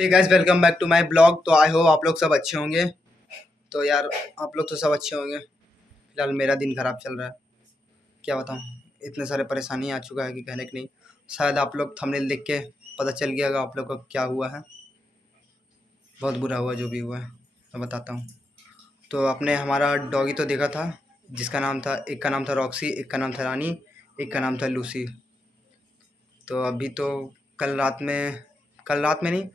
Hey guys, welcome back to my blog. तो I hope आप लोग सब अच्छे होंगे। तो यार आप लोग तो सब अच्छे होंगे। फिलहाल मेरा दिन ख़राब चल रहा है, क्या बताऊँ। इतने सारे परेशानी आ चुका है कि कहने की नहीं। शायद आप लोग थंबनेल देख के पता चल गया होगा आप लोग को क्या हुआ है। बहुत बुरा हुआ जो भी हुआ है, मैं बताता हूँ। तो आपने हमारा डॉगी तो देखा था, जिसका नाम था, एक का नाम था रॉक्सी, एक का नाम था रानी, एक का नाम था लूसी। तो अभी तो कल रात में नहीं,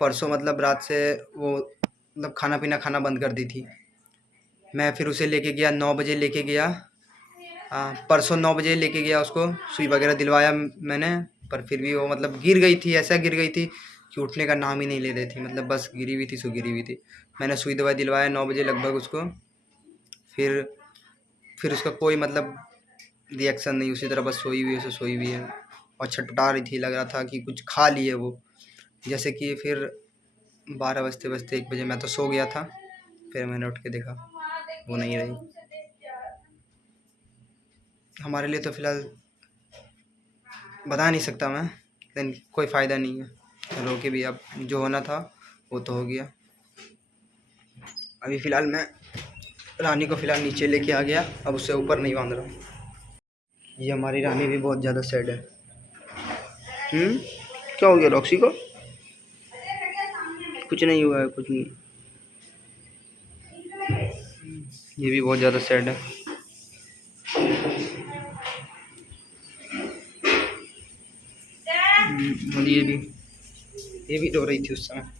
परसों मतलब रात से वो मतलब खाना पीना खाना बंद कर दी थी। मैं फिर उसे लेके गया, 9 बजे लेके गया। परसों 9 बजे लेके गया उसको, सुई वगैरह दिलवाया मैंने। पर फिर भी वो मतलब गिर गई थी, ऐसा गिर गई थी कि उठने का नाम ही नहीं ले रही थी। मतलब बस गिरी हुई थी, सो गिरी हुई थी। मैंने सुई दवाई दिलवाया 9 बजे लगभग उसको। फिर उसका कोई मतलब रिएक्शन नहीं, उसी तरह बस सोई हुई है, उसे सोई हुई है और छटपटा रही थी। लग रहा था कि कुछ खा लिए वो, जैसे कि। फिर 12 बजते बजते 1 बजे मैं तो सो गया था। फिर मैंने उठ के देखा वो नहीं रही। हमारे लिए तो फ़िलहाल बता नहीं सकता मैं, लेकिन कोई फ़ायदा नहीं है रो के भी। अब जो होना था वो तो हो गया। अभी फ़िलहाल मैं रानी को फ़िलहाल नीचे लेके आ गया, अब उससे ऊपर नहीं बांध रहा हूँ। ये हमारी रानी भी बहुत ज़्यादा सैड है। क्या हो गया रॉक्सी को? कुछ नहीं हुआ है, कुछ नहीं। ये भी बहुत ज़्यादा सैड है। और ये भी रो रही थी उस समय।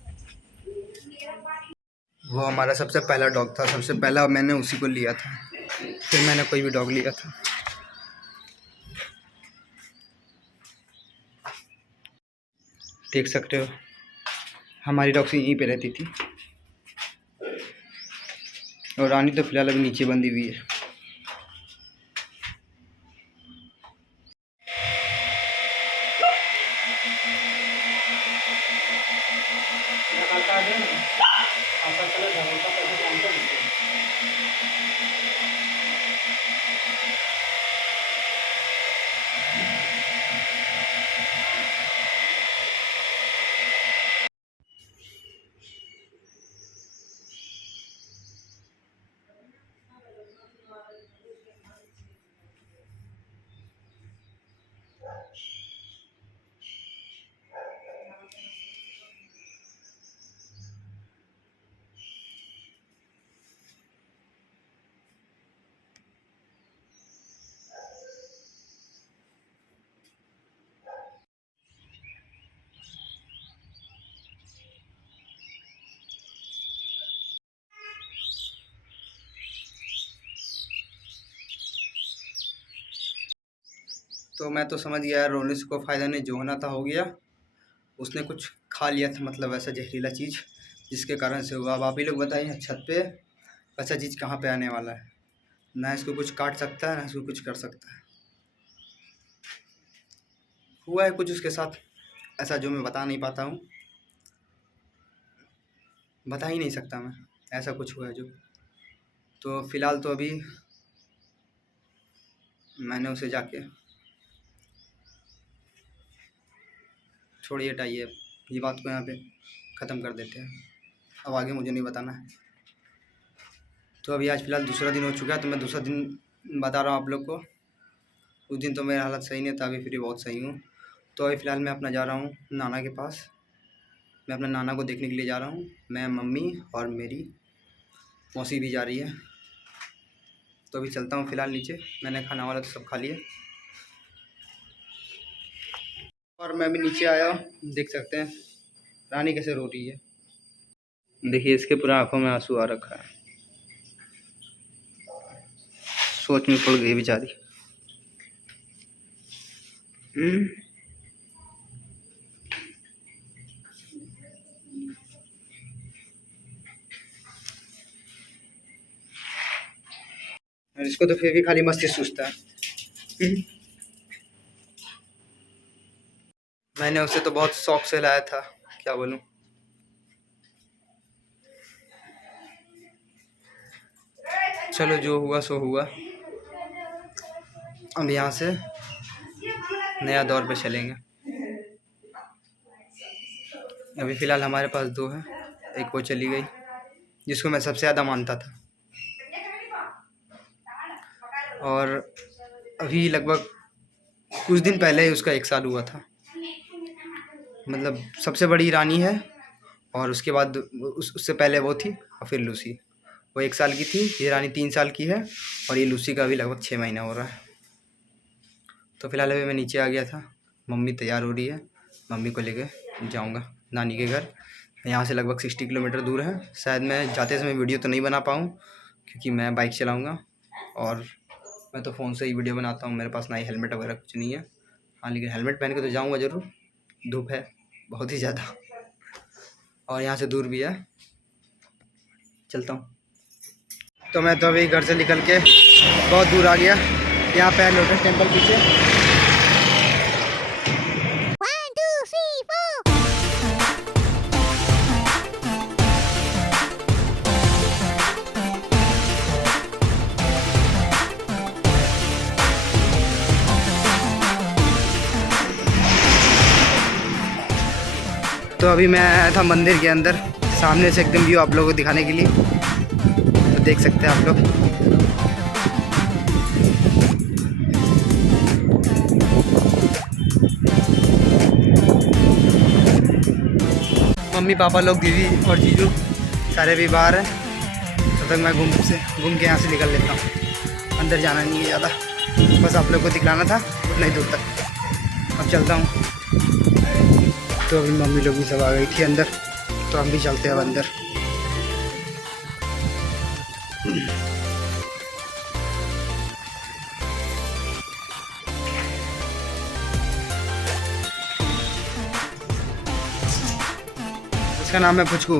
वो हमारा सबसे पहला डॉग था, सबसे पहला मैंने उसी को लिया था। फिर मैंने कोई भी डॉग लिया था। देख सकते हो हमारी रॉक्सी यहीं पे रहती थी, और रानी तो फिलहाल अभी नीचे बंधी हुई है। तो मैं तो समझ गया यार, रोने से कोई फ़ायदा नहीं, जो होना था हो गया। उसने कुछ खा लिया था, मतलब ऐसा जहरीला चीज़, जिसके कारण से हुआ। अब आप ही लोग बताइए, छत पे ऐसा चीज़ कहाँ पे आने वाला है। ना इसको कुछ काट सकता है, ना इसको कुछ कर सकता है। हुआ है कुछ उसके साथ ऐसा, जो मैं बता नहीं पाता हूँ, बता ही नहीं सकता मैं। ऐसा कुछ हुआ है जो। तो फ़िलहाल तो अभी मैंने उसे जाके, छोड़िए हटाइए, ये बात को यहाँ पे ख़त्म कर देते हैं। अब आगे मुझे नहीं बताना है। तो अभी आज फ़िलहाल दूसरा दिन हो चुका है, तो मैं दूसरा दिन बता रहा हूँ आप लोग को। उस दिन तो मेरा हालत सही नहीं था, अभी फिर बहुत सही हूँ। तो अभी फ़िलहाल मैं अपना जा रहा हूँ नाना के पास। मैं अपने नाना को देखने के लिए जा रहा हूँ। मैं, मम्मी और मेरी मौसी भी जा रही है। तो अभी चलता हूँ फ़िलहाल नीचे। मैंने खाना वाला तो सब खा लिया, और मैं भी नीचे आया। देख सकते हैं रानी कैसे रो रही है। देखिए इसके पूरा आंखों में आंसू आ रखा है। सोच में पड़ गई बेचारी। और इसको तो फिर भी खाली मस्ती सूझता है। मैंने उसे तो बहुत शौक से लाया था, क्या बोलूं। चलो जो हुआ सो हुआ। अब यहाँ से नया दौर पे चलेंगे। अभी फ़िलहाल हमारे पास 2 है, एक वो चली गई जिसको मैं सबसे ज़्यादा मानता था, और अभी लगभग कुछ दिन पहले ही उसका 1 साल हुआ था। मतलब सबसे बड़ी रानी है, और उसके बाद उससे पहले वो थी, और फिर लूसी। वो 1 साल की थी, ये रानी 3 साल की है, और ये लूसी का अभी लगभग 6 महीना हो रहा है। तो फिलहाल अभी मैं नीचे आ गया था, मम्मी तैयार हो रही है, मम्मी को लेके जाऊंगा नानी के घर। यहाँ से लगभग 60 किलोमीटर दूर है। शायद मैं जाते समय वीडियो तो नहीं बना पाऊँ, क्योंकि मैं बाइक चलाऊँगा, और मैं तो फ़ोन से ही वीडियो बनाता हूँ, मेरे पास ना ही हेलमेट वगैरह कुछ नहीं है। हाँ, लेकिन हेलमेट पहन के तो जाऊँगा ज़रूर, धूप है बहुत ही ज़्यादा, और यहाँ से दूर भी है। चलता हूँ। तो मैं तो अभी घर से निकल के बहुत दूर आ गया। यहाँ पे है लोटस टेम्पल पीछे। 1 2 3 4 तो अभी मैं आया था मंदिर के अंदर, सामने से एकदम व्यू आप लोगों को दिखाने के लिए, तो देख सकते हैं आप लोग। मम्मी पापा लोग, दीदी और जीजू सारे भी बाहर हैं। तब तक मैं घूम के यहाँ से निकल लेता हूँ। अंदर जाना नहीं है ज़्यादा, बस आप लोग को दिखलाना था उतना ही दूर तक। अब चलता हूँ। तो अभी मम्मी लोग भी सब आ गई थी अंदर, तो हम भी चलते हैं अब अंदर। इसका नाम है पुचकू,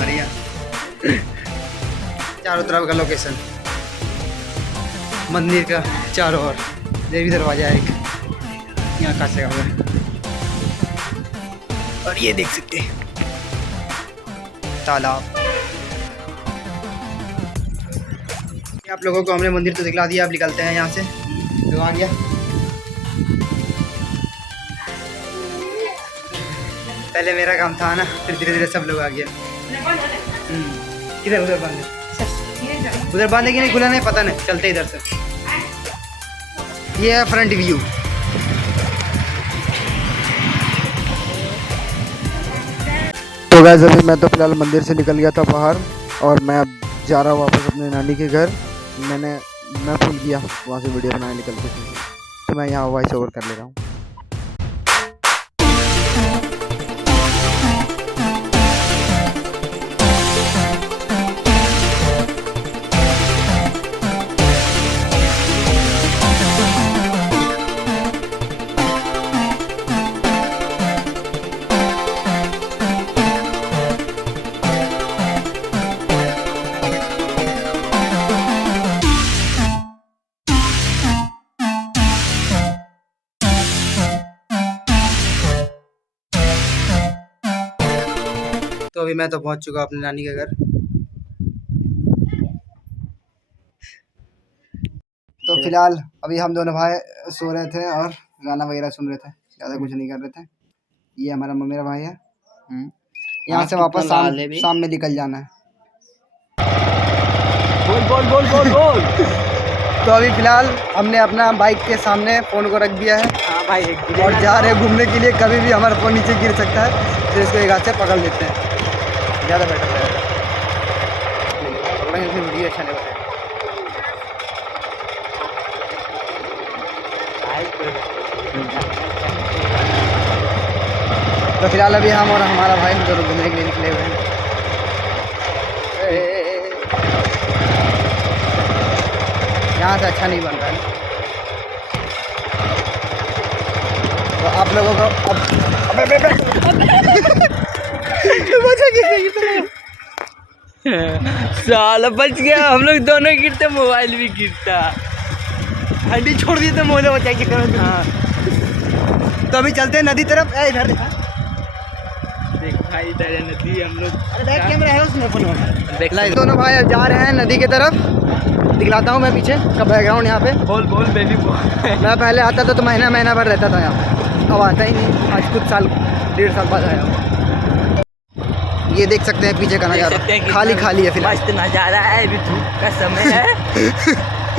आरिया। चारों तरफ का लोकेशन, मंदिर का चारों ओर देवी दरवाजा है एक, यहाँ कांच लगा हुआ है, और ये देख सकते हैं तालाब। आप लोगों को हमने मंदिर तो दिखला दिया, अब निकलते हैं यहाँ से। तो आ गया, पहले मेरा काम था ना, फिर धीरे धीरे सब लोग आ गया। किधर उधर बंद है, उधर बंद है कि नहीं, खुला नहीं पता नहीं, चलते इधर से। ये है फ्रंट व्यू। तो गाइस अभी मैं तो फिलहाल मंदिर से निकल गया था बाहर, और मैं अब जा रहा हूँ वापस अपने नानी के घर। मैं भूल गया वहाँ से वीडियो बनाने निकलते थे, तो मैं यहाँ वॉइस ओवर कर ले रहा हूँ। तो अभी मैं तो पहुंच चुका अपने नानी के घर। तो फिलहाल अभी हम दोनों भाई सो रहे थे और गाना वगैरह सुन रहे थे, ज़्यादा कुछ नहीं कर रहे थे। ये हमारा मेरा भाई है। यहाँ से वापस शाम में निकल जाना है। बोल बोल बोल बोल बोल। तो अभी फिलहाल हमने अपना बाइक के सामने फ़ोन को रख दिया है। हाँ भाई, और जा रहे हैं घूमने के लिए। कभी भी हमारा फ़ोन नीचे गिर सकता है, तो इसको एक हाथ से पकड़ लेते हैं, ज़्यादा बेटर रहेगा। वीडियो अच्छा नहीं बताया। तो फिलहाल अभी हम और हमारा भाई हम दोनों घूमने के लिए निकले हुए हैं। यहाँ से अच्छा नहीं बन रहा है, तो आप लोगों को अब साला बच गया, हम लोग दोनों गिरते, मोबाइल भी गिरता। हड्डी छोड़ दिए तो मोले बचा के करो। हाँ, तो अभी चलते हैं नदी तरफ। इधर देखा, देख भाई इधर है नदी, हम लोग बैक कैमरा है उसमें फोन में। दोनों भाई अब जा रहे हैं नदी की तरफ। दिखलाता हूँ मैं पीछे का बैकग्राउंड। यहाँ पे बोल बोल बेबी बोल। मैं पहले आता था तो महीना भर रहता था यहाँ, अब आता ही नहीं। आज कुछ साल 1.5 साल बाद आया हूँ। ये देख सकते हैं पीछे का नज़ारा, खाली खाली है फिलहाल। मस्त नज़ारा है, अभी धूप का समय है।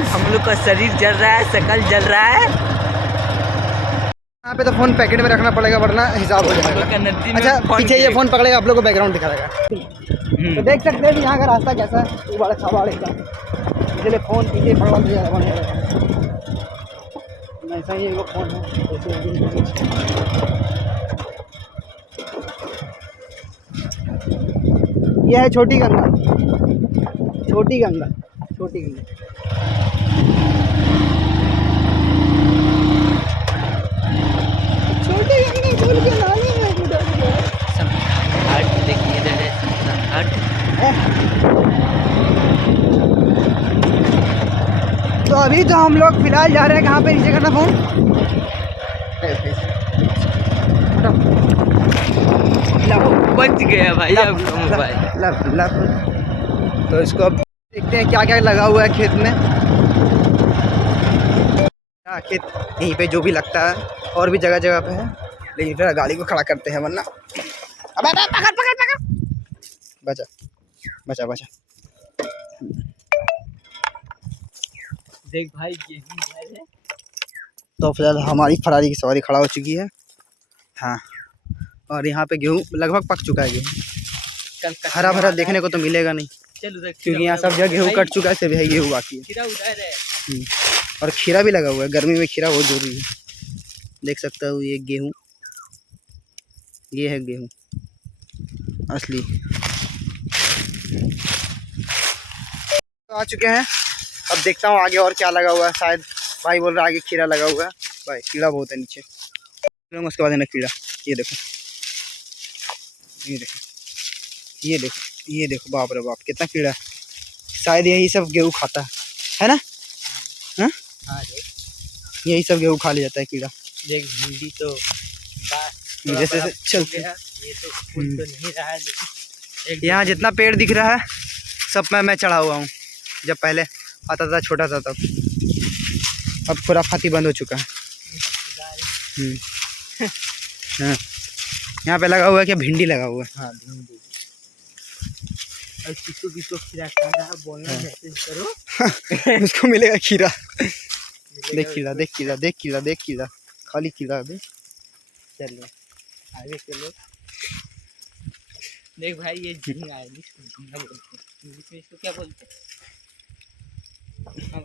हम लोग का शरीर जल रहा है, शकल जल रहा है। यहाँ पे तो फ़ोन पैकेट में रखना पड़ेगा वरना हिसाब हो जाएगा। नदी में अच्छा फोन पीछे ये फ़ोन पकड़ेगा, आप लोग को बैकग्राउंड दिखाएगा। तो देख सकते हैं कि यहाँ का रास्ता कैसा है, वो बड़ा सवाल है इसलिए फ़ोन पीछे पकड़ा तो ज़्यादा बढ़िया रहेगा। ऐसा ही एक फ़ोन है। यह है छोटी गंगा, छोटी गंगा, छोटी गंगा। छोटी गंगा बोल के नाली में कूदा दिया। हट देखिए इधर है, हट। तो अभी तो हम लोग फिलहाल जा रहे हैं कहाँ पे, नीचे करना फ़ोन। बच गया भाई आपका मोबाइल। तो इसको अब देखते हैं क्या क्या लगा हुआ है खेत में। खेत यहीं पे जो भी लगता है और भी जगह जगह पे है, लेकिन फिर गाड़ी को खड़ा करते हैं वरना। अबे पकड़ पकड़ पकड़, बचा बचा बचा। देख भाई गेहूं है। तो फिलहाल हमारी फरारी की सवारी खड़ा हो चुकी है। हाँ, और यहाँ पे गेहूँ लगभग पक चुका है। गेहूँ हरा भरा देखने को तो मिलेगा नहीं, क्योंकि यहाँ सब जगह गेहूँ कट चुका है, सिर्फ यही गेहूँ बाकी है। खीरा उधर है और खीरा भी लगा हुआ है, गर्मी में खीरा बहुत जरूरी है। देख सकता हूँ ये गेहूँ, ये है गेहूँ असली। तो आ चुके हैं, अब देखता हूँ आगे और क्या लगा हुआ है। शायद भाई बोल रहा है आगे खीरा लगा हुआ है। भाई कीड़ा बहुत है नीचे, उसके बाद है ना कीड़ा। ये देखो, ये देखो, ये देखो, ये देखो, बाप रे बाप कितना कीड़ा है। शायद यही सब गेहूँ खाता है ना। हाँ हाँ, यही सब गेहूँ खा लिया जाता है कीड़ा। देख भिंडी तो जैसे चलते हैं, ये तो फूल तो नहीं रहा है, लेकिन यहाँ जितना पेड़ दिख रहा है सब मैं चढ़ा हुआ हूँ। जब पहले आता था छोटा था तब, अब खुराफाती बंद हो चुका है। हाँ, यहाँ पे लगा हुआ है क्या, भिंडी लगा हुआ है। हाँ भिंडी। और किसको खीरा खाना है बोलना, मैसेज करो। उसको मिलेगा खीरा। देख खीरा, देख खीरा, देख खीरा, देख खीरा, खाली खीरा। अभी चलो आगे चलो। देख भाई ये झींगा है, इसको झींगा बोलते हैं, इंग्लिश में इसको क्या बोलते हैं? हाँ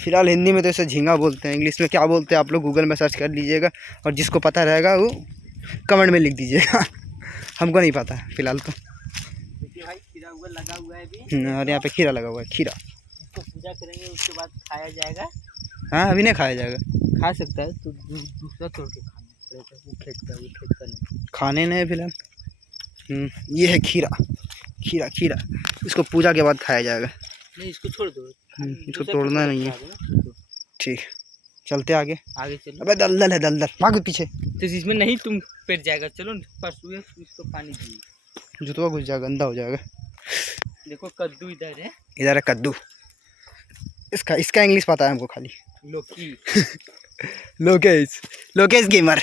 फिलहाल हिंदी में तो इसे झींगा बोलते हैं, इंग्लिश में क्या बोलते हैं आप लोग गूगल में सर्च कर लीजिएगा, और जिसको पता रहेगा वो कमेंट में लिख दीजिएगा। हमको नहीं पता फिलहाल तो। देखिए भाई खीरा हुआ लगा हुआ है अभी, और यहाँ पे खीरा लगा हुआ है। खीरा इसको पूजा करेंगे, उसके बाद खाया जाएगा। हाँ, अभी नहीं खाया जाएगा, खा सकता है तो दूसरा तोड़ के खाना पड़ेगा, वो खेत का नहीं। खाने नहीं फिलहाल। ये है खीरा, खीरा खीरा, इसको पूजा के बाद खाया जाएगा। नहीं इसको छोड़ दो, इसको तोड़ना नहीं है। ठीक, चलते आगे। आगे चलो। अबे दलदल है, दलदल, भागो पीछे। तो इसमें नहीं तुम पेट जाएगा, चलो परसों इसको पानी दिए। जुतवा घुस जाएगा, गंदा हो जाएगा। देखो कद्दू इधर है, इधर है कद्दू। इसका इंग्लिश पता है हमको खाली। लौकी। लोकेश, लोकेश गेमर।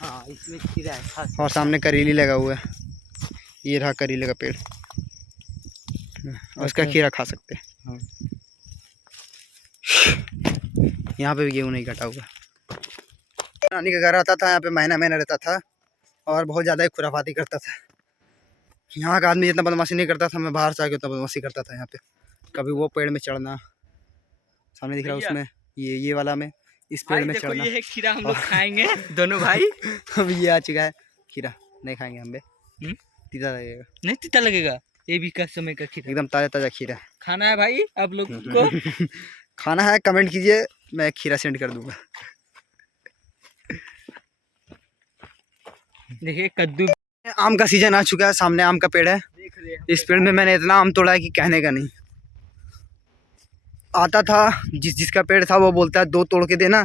हाँ इसमें खीरा है खास। और सामने करेली लगा हुआ है, ये रहा करेले का पेड़, और उसका खीरा खा सकते हैं। हाँ। यहाँ पे भी गेहूँ नहीं कटा हुआ। नानी का घर आता था, यहाँ पे महीना महीना रहता था और बहुत ज़्यादा ही खुराफाती करता था। यहाँ का आदमी जितना बदमाशी नहीं करता था, मैं बाहर से आके उतना बदमाशी करता था। यहाँ पे कभी वो पेड़ में चढ़ना, सामने दिख रहा है उसमें, ये वाला में, इस पेड़ में चढ़ना। ये है खीरा, हम लोग खाएंगे दोनों भाई। अब ये आ चुका है खीरा, नहीं खाएंगे हम बे, तीता लगेगा। नहीं तीता लगेगा, ये भी का समय का खीरा, एकदम ताज़ा ताज़ा खीरा खाना है भाई आप लोग को। खाना है, कमेंट कीजिए, मैं खीरा सेंड कर दूंगा। देखिए कद्दू, आम का सीजन आ चुका है, सामने आम का पेड़ है। देख रहे हैं इस पेड़ में मैंने इतना आम तोड़ा है कि कहने का नहीं। आता था जिसका पेड़ था वो बोलता है 2 तोड़ के देना,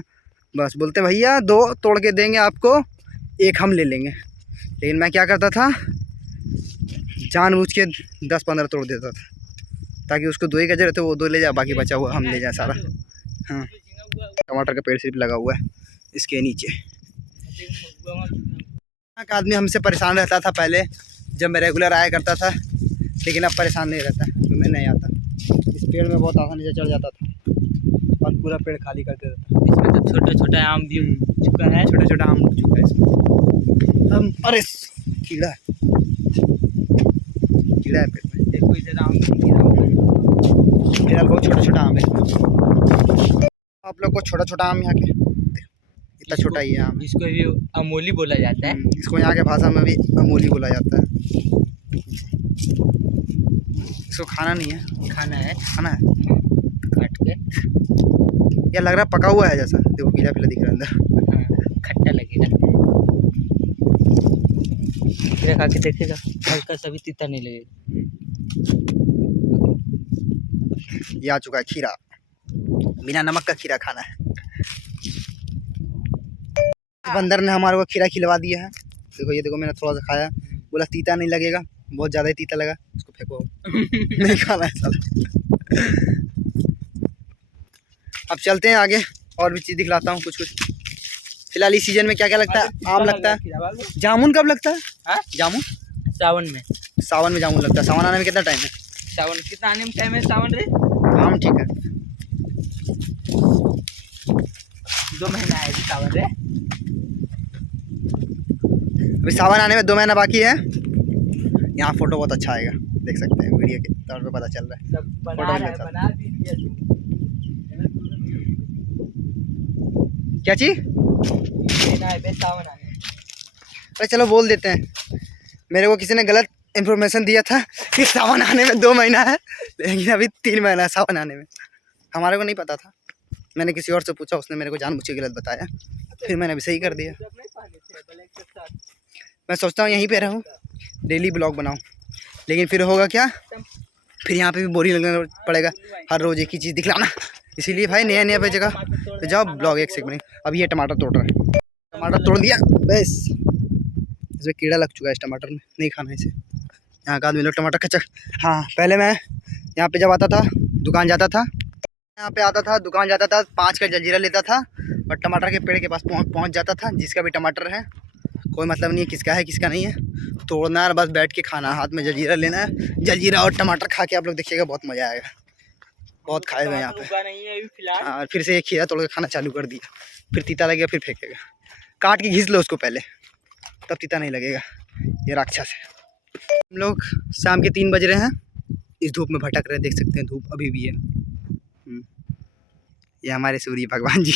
बस बोलते भैया 2 तोड़ के देंगे आपको, 1 हम ले लेंगे। लेकिन मैं क्या करता था, जानबूझ के 10-15 तोड़ देता था, ताकि उसको 2 ही का जरूरत है, वो 2 ले जाए, बाकी बचा हुआ हम ले जाए सारा। हाँ, टमाटर का पेड़ सिर्फ लगा हुआ है इसके नीचे। एक आदमी हमसे परेशान रहता था पहले, जब मैं रेगुलर आया करता था, लेकिन अब परेशान नहीं रहता तो मैं नहीं आता। इस पेड़ में बहुत आसानी से चढ़ जाता था और पूरा पेड़ खाली कर देता था। इसमें तो छोटा छोटा आम भी उग चुका है। छोटा छोटा आम उग चुका है इसमें। हम अरे कीड़ा है, कीड़ा है पेड़ में। देखो इधर आम भी गिरा हुआ है। फिलहाल बहुत छोटा छोटा आम है। आप लोग को छोटा छोटा आम यहाँ के इतना छोटा ही है आम। इसको भी अमोली बोला जाता है। इसको यहाँ के भाषा में भी अमूली बोला जाता है। इसको खाना नहीं है, खाना है, खाना है। काट के। यह लग रहा है पका हुआ है जैसा, देखो पीला पीला दिख रहा है अंदर। हाँ, खट्टा लगेगा। खीरा खा के देखेगा, हल्का सा भी तीता नहीं लगेगा। ये आ चुका है खीरा, बिना नमक का खीरा खाना है। बंदर ने हमारे को खीरा खिलवा दिया है। देखो ये देखो, मैंने थोड़ा सा खाया, बोला तीता नहीं लगेगा, बहुत ज़्यादा ही तीता लगा, इसको फेंको। नहीं खाना है साला। अब चलते हैं आगे, और भी चीज़ दिखलाता हूँ कुछ कुछ। फिलहाल इस सीजन में क्या क्या लगता है? आम लगता है। जामुन कब लगता है? हाँ? जामुन सावन में। सावन में जामुन लगता है। सावन आने में कितना टाइम है? सावन कितना आने में टाइम है? सावन रे आम ठीक है, 2 महीना है जी सावन रे। अभी सावन आने में 2 महीना बाकी है। यहाँ फोटो बहुत अच्छा आएगा, देख सकते हैं, वीडियो के तौर पे पता चल रहा है। सब बना फोटो रहा है, अच्छा। बना भी दिया तू। क्या चीज़? महीना है बे सावन आने में। अरे चलो बोल देते हैं। मेरे को किसी ने गलत इन्फॉर्मेशन दिया था कि सावन आने में 2 महीना है, लेकिन अभी 3 महीना है सावन आने में। हमारे को नहीं पता था, मैंने किसी और से पूछा, उसने मेरे को जानबूझ के गलत बताया, फिर मैंने अभी सही कर दिया। मैं सोचता हूँ यहीं पे रहूँ, डेली ब्लॉग बनाऊँ, लेकिन फिर होगा क्या, फिर यहाँ पे भी बोरिंग लगने पड़ेगा, हर रोज़ एक ही चीज़ दिखलाना। इसीलिए भाई नया नया पे जगह तो जाओ, ब्लॉग एक सेकंड में। अब ये टमाटर तोड़ रहा है, टमाटर तोड़ दिया, बस इसमें कीड़ा लग चुका है, इस टमाटर में नहीं खाना इसे। यहाँ का आदमी लोग टमाटर कच्चा। हाँ, पहले मैं यहाँ पे जब आता था, दुकान जाता था, यहाँ पे आता था, दुकान जाता था, 5 का जलजीरा लेता था और टमाटर के पेड़ के पास पहुँच जाता था। जिसका भी टमाटर है, कोई मतलब नहीं है किसका है किसका नहीं है, तोड़ना है, बस बैठ के खाना, हाथ में जलजीरा लेना है, जलजीरा और टमाटर खा के आप लोग देखिएगा, बहुत मज़ा आएगा। बहुत खाए हुए यहाँ पे। हाँ, फिर से एक खीरा तोड़ के खाना चालू कर दिया, फिर तीता लगेगा, फिर फेंकेगा। काट के घिस लो उसको पहले, तब तीता नहीं लगेगा। ये राक्षस है। हम लोग शाम के 3 बज रहे हैं, इस धूप में भटक रहे हैं, देख सकते हैं धूप अभी भी है। ये हमारे सूर्य भगवान जी,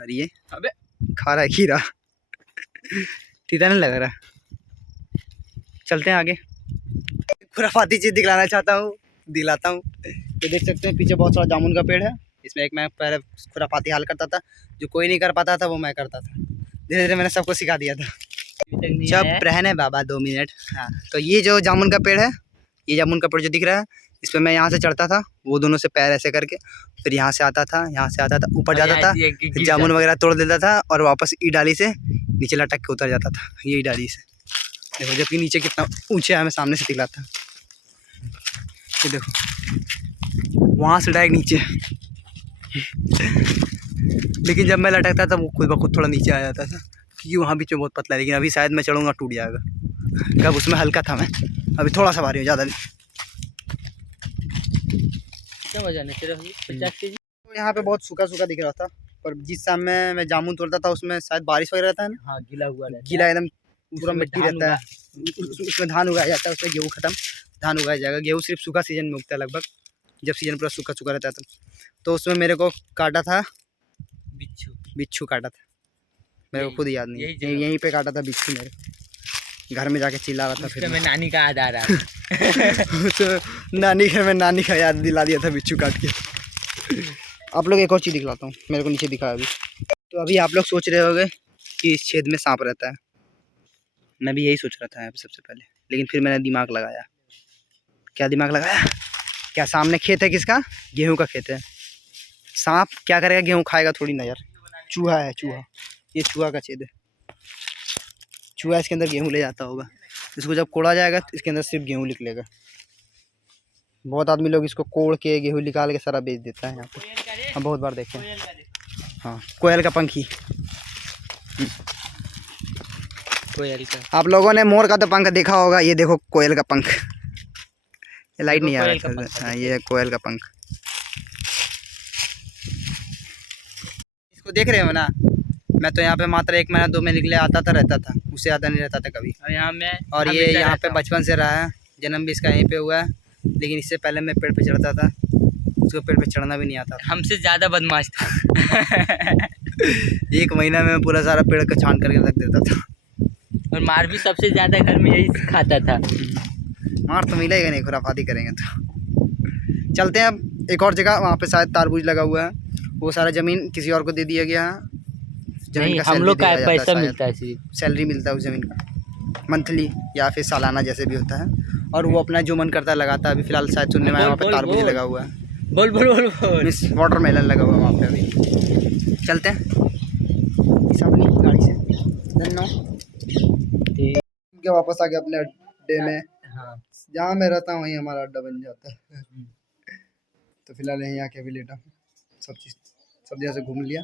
और ये अबे खा रहा है खीरा, तीता नहीं लग रहा। चलते हैं आगे, खुराफाती चीज़ दिखलाना चाहता हूँ, दिलाता हूँ। तो देख सकते हैं पीछे बहुत सारा जामुन का पेड़ है। इसमें एक मैं पहले खुराफाती हाल करता था, जो कोई नहीं कर पाता था वो मैं करता था। धीरे धीरे मैंने सबको सिखा दिया था। जब रहने बाबा 2 मिनट। हाँ, तो ये जो जामुन का पेड़ है, ये जामुन का पेड़ जो दिख रहा है, इस पर मैं यहाँ से चढ़ता था, वो दोनों से पैर ऐसे करके, फिर यहाँ से आता था, यहाँ से आता था, ऊपर जाता था, जामुन वगैरह तोड़ देता था और वापस ई डाली से नीचे लटक के उतर जाता था, ये ई डाली से। देखो जबकि नीचे कितना ऊंचा है, मैं सामने से दिखलाता। ये देखो वहाँ से डायरेक्ट नीचे। लेकिन जब मैं लटकता था वो खुद ब खुद थोड़ा नीचे आ जाता था, क्योंकि वहाँ बीच में बहुत पतला है। लेकिन अभी शायद मैं चढ़ूँगा टूट जाएगा, कब उसमें हल्का था मैं, अभी थोड़ा सा भारी हूँ, ज़्यादा नहीं। कितना वजन है तेरा? 50 केजी। तो यहाँ पे बहुत सूखा सूखा दिख रहा था, पर जिस समय मैं जामुन तोड़ता था उसमें शायद बारिश वगैरह रहता है ना। हाँ, गीला हुआ रहता है, गीला एकदम पूरा मिट्टी रहता है, उसमें धान उगाया जाता है। उसमें गेहूँ खत्म, धान उगाया जाएगा। गेहूँ सिर्फ सूखा सीजन में उगता है लगभग, जब सीजन पूरा सूखा सूखा रहता है तो उसमें मेरे को काटा था बिच्छू काटा था, मेरे को खुद याद नहीं, यहीं पे काटा था बिच्छू। मेरे घर में जाके चिल्ला रहा था, फिर मैं नानी का याद आ रहा है। तो नानी घर में नानी का याद दिला दिया था बिच्छू काट के। आप लोग एक और चीज़ दिखलाता हूँ, मेरे को नीचे दिखा अभी। तो अभी आप लोग सोच रहे होंगे कि इस छेद में सांप रहता है, मैं भी यही सोच रहा था सबसे पहले, लेकिन फिर मैंने दिमाग लगाया। क्या दिमाग लगाया? क्या सामने खेत है किसका? गेहूं का खेत है। सांप क्या करेगा? गेहूं खाएगा थोड़ी ना यार, चूहा है, चूहा। ये चूहा का छेद है, चूहा इसके अंदर गेहूं ले जाता होगा। इसको जब कोड़ा जाएगा तो इसके अंदर सिर्फ गेहूं निकलेगा। बहुत आदमी लोग इसको कोड़ के गेहूं निकाल के सारा बेच देता है यहाँ पे, हम बहुत बार देखे हैं। हाँ, कोयल का पंखी। कोयल का। आप लोगों ने मोर का तो पंख देखा होगा, ये देखो कोयल का पंख। ये लाइट नहीं आ कोयल का रहा पंख है। हाँ, ये है कोयल का पंख। इसको देख रहे हो ना, मैं तो यहाँ पे मात्र 1 महीना 2 महीने के लिए आता था, रहता था, उससे ज़्यादा नहीं रहता था कभी। और यहाँ मैं और ये हमेशा यहाँ रहता पे हूँ। बचपन से रहा है, जन्म भी इसका यहीं पे हुआ है। लेकिन इससे पहले मैं पेड़ पे चढ़ता था, उसको पेड़ पे चढ़ना भी नहीं आता था। हमसे ज़्यादा बदमाश था। 1 महीना में पूरा सारा पेड़ का छान करके रख देता था। और मार भी सबसे ज़्यादा घर में यही खाता था। मार तो मिलेगा नहीं, खुराफाती करेंगे तो। चलते हैं अब एक और जगह, वहाँ पे शायद तारबूज लगा हुआ है। वो सारा ज़मीन किसी और को दे दिया गया है। नहीं, हम सैलरी लोग का दिया जाता है पैसा शायद। मिलता है सिर्फ। सैलरी मिलता है उस ज़मीन का, मंथली या फिर सालाना जैसे भी होता है। और वो अपना जो मन करता है लगाता है। अभी फ़िलहाल शायद सुनने में आया वहाँ पे बोल, तारबूज बोल। लगा हुआ है। बोल बोल बोल बोल। मिस वाटरमेलन लगा हुआ है वहाँ पे अभी। चलते हैं इस अपनी गाड़ी से। ठीक। क्या वापस आ गया अपने अड्डे में। हाँ। जहाँ मैं रहता हूँ वहीं हमारा अड्डा बन जाता है। तो फिलहाल यहीं आके अभी लेटा हूँ। सब जगह से घूम लिया।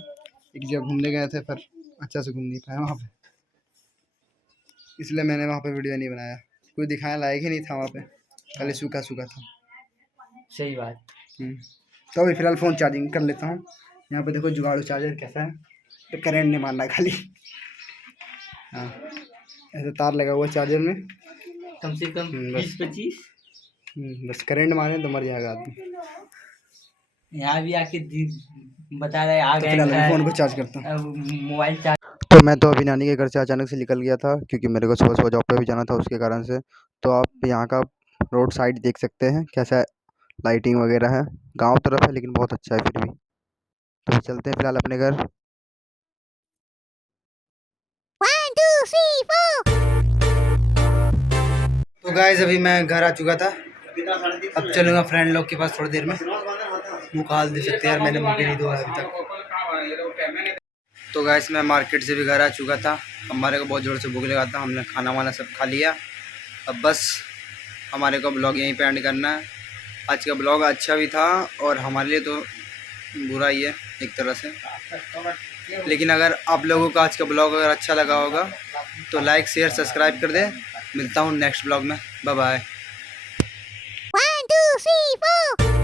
एक जगह घूमने गए थे पर अच्छा से घूम नहीं पाया वहाँ पे, इसलिए मैंने वहाँ पे वीडियो नहीं बनाया। कोई दिखाने लायक ही नहीं था वहाँ पे, खाली सूखा सूखा था। सही बात। तो अभी फिलहाल फ़ोन चार्जिंग कर लेता हूँ। यहाँ पे देखो जुगाड़ू चार्जर कैसा है, तो करंट नहीं मारना खाली। हाँ, ऐसे तार लगा हुआ चार्जर में, कम से कम बस। 20-25। बस करंट मारे तो मर जाएगा आदमी। यहाँ भी आके बता रहे आ तो गए फिलहाल घर। फ़ोन को चार्ज करता हूँ। Mobile charge. तो मैं तो अभी नानी के घर से अचानक से निकल गया था, क्योंकि मेरे को सुबह सुबह जॉब पे भी जाना था उसके कारण से। तो आप यहाँ का रोड साइड देख सकते हैं कैसा लाइटिंग वगैरह है। गांव तरफ है लेकिन बहुत अच्छा है फिर भी। तो चलते हैं फिलहाल अपने घर। 1, 2, 3, 4. तो गाइस अभी मैं घर आ चुका था। अब चलूँगा फ्रेंड लोग के पास थोड़ी देर में। मुँह का हाल दे सकते हैं यार, मैंने मुँह भी नहीं धोया अभी तक। तो गाइस मैं मार्केट से भी घर आ चुका था। हमारे को बहुत ज़ोर से भूख लगा था, हमने खाना वाना सब खा लिया। अब बस हमारे को ब्लॉग यहीं पे एंड करना है। आज का ब्लॉग अच्छा भी था और हमारे लिए तो बुरा ही है एक तरह से। लेकिन अगर आप लोगों को आज का ब्लॉग अगर अच्छा लगा होगा तो लाइक शेयर सब्सक्राइब कर दे। मिलता हूँ नेक्स्ट ब्लॉग में। Bye bye. 1, 2, 3, 4.